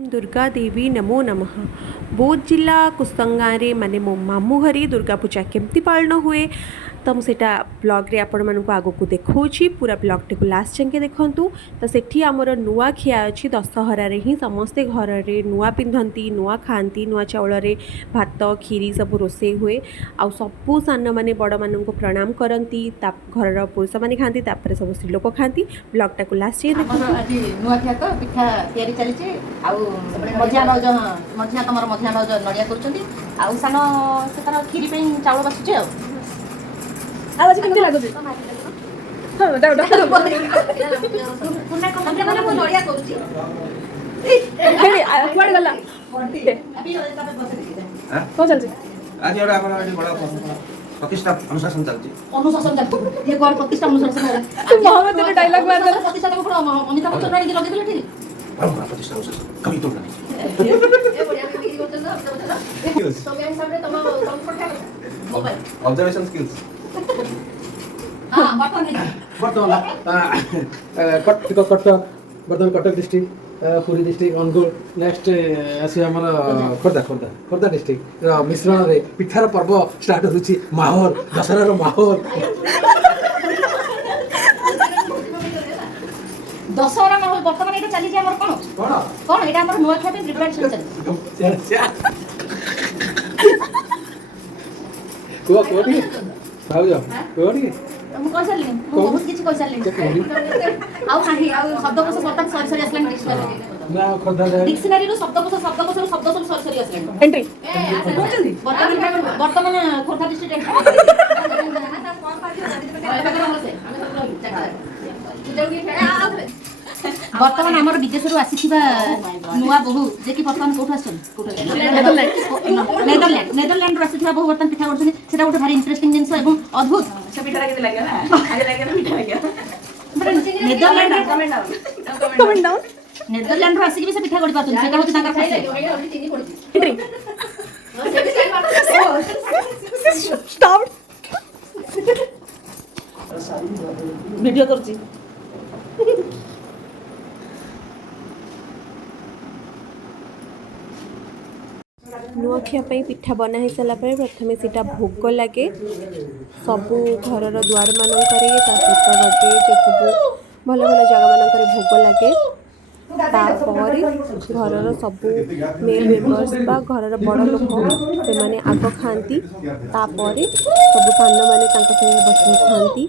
दुर्गा देवी नमो नमः। बौद्ध जिला कुसंगारे माने मो मामू घरे दुर्गा पूजा केमती पालन हुए तो मुझे ब्लॉग रे आपण मानक आग को देखा पूरा ब्लॉग टी लास्ट जाके देखूँ। तो सेठी आमर नुआ खिया अच्छी दशहरारे ही समस्ते घर में नुआ पिंधती नुआ खाती नुआ चाउल भात खीरी सब रोसे हुए आउ सबू सान मैंने बड़ मान प्रणाम करती घर पुरुष मैंने खाती सब स्त्री लोक खाती ब्लॉग टाक लास्ट चाउल बसुचे आज केमती लागुଛି ହଁ ଡାଉଟ କୁଆଡ଼େ ଗଲା କ'ଣ ଚାଲିଛି आज एउटा ଆମର ଏଠି ବଡ଼ ପ୍ରତିଷ୍ଠା ଅନୁଶାସନ ଚାଲିଛି ये गौर प्रतिष्ठा अनुशासन है ତୁ ମହାମନ୍ଦିର ଡାଇଲଗ ମାର ଦେଲା प्रतिष्ठा को पूरा अमिताभ बच्चन वाली लगे दिले ठीक परंपरा प्रतिष्ठा अनुशासन कभी तोड़ना नहीं ये बढ़िया बिक्री करते ना अमिताभ बच्चन तो मेरे सामने तुम कंफर्ट है मोबाइल ऑब्जर्वेशन स्किल्स हां बटन है बर्तमान Cuttack district Puri district Angul next आसी आम खोर्धा खोर्धा खोर्धा डिस्ट्रिक्ट मिश्रण रे पिठार पर्व स्टार्ट होची माहौल दशहरा माहौल दशहरा माहौल वर्तमान एटा चली जे हमर कोन एटा हमर नुआ खाते प्रिपरेशन चली कोठी भाउजो कोठी हम कह सारली बहुत किछि कह सारली आउ नाही आउ शब्दकोश सतत सरी सरी असलन डिक्शनरी ना खोर्धा डिक्शनरी रो शब्दकोश शब्द सब सरी सरी असलन एंट्री वर्तमान खोर्धा डिस्ट्रिक्ट वर्तमान आमर विदेश रु आसीथिबा नुआ बहु जे कि वर्तमान कोठ आछन नेदरलैंड रु आसीथिबा बहु वर्तमान पिठा करछन सेटा गोटे भारी इंटरेस्टिंग जिंस एवं अद्भुत ସେ ପିଠାଟା କେତେ ଲାଗିଲା ନା ଆगे ଲାଗିଲା ମିଠା ଲାଗିଲା नेदरलैंड କମେଣ୍ଟ ଡାଉନ नेदरलैंड रु आसी कि से पिठा करि पाछन सेटा होती तांकर खासियत एंट्री स्टॉप वीडियो करछि नुआखिया पिठा बना हो सारा प्रथम सीटा भोग लगे सबू घर द्वार मानक सहित लगे सब भल भल जगह मानक भोग लगे घर सबू मेल मेम्बर्स बा घर बड़ लोक से आग खाती सब सान मैंने बस खाती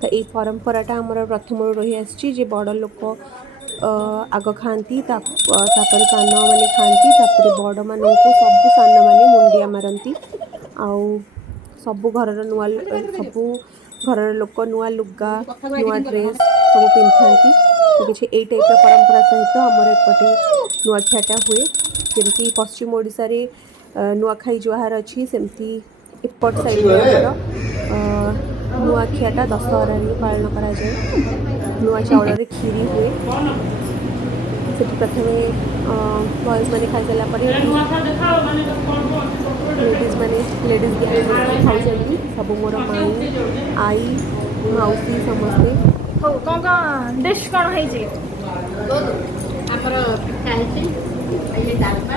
तो ये परंपराटा आमर प्रथम रही आसी बड़ लोक आग खाती तापर सान मैंने खाती बड़ मान सबू सान मैंने मुंडिया मारती आउ सबू घर नुआ सबू घर लोक नुआ लुगा नुआ ड्रेस सब पिंधि तो किसी यही टाइप परंपरा सहित आमर एपटे नुआखियाटा हुए जमी पश्चिम ओडिशा रे नुआखाई जुहार अच्छी सेमती एपट साइड नुआखियाटा दशहरा पालन करा जाए नुआ चाउल खीरी हुए से प्रथम बॉयज मैंने खाई सारापर लेडीज भी खाई सब मोर माई आई मौसी समस्ते हो कौन कौन डिश कौन है जी हमर पिठा है ये डालमा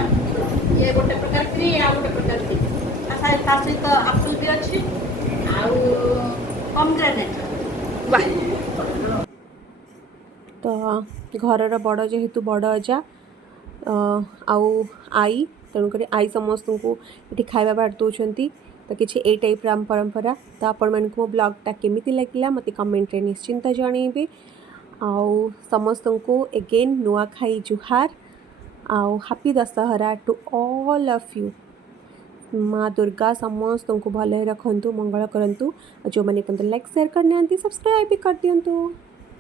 ये गोटे प्रकार फ्री आ गोटे प्रकार फ्री ता सहित एप्पल भी अछि आ pomegranate वाह तो घर बड़ जेहेतु बड़ अजा आउ आई तेणुक आई समस्त को ये खाଇବା बांट दौरान तो किसी ए टाइप आम परंपरा तो आपण मानक मो ब्लॉगटा केमिति लगिला मते कमेंट रे निश्चिंत जनइबे आउ समस्त को एगेन नुआखाई जुहार आउ happy Dussehra to all of you माँ दुर्गा समस्त को भले रखंतु मंगल करंतु जो मैंने लाइक शेयर करने सब्सक्राइब भी कर दिंतु।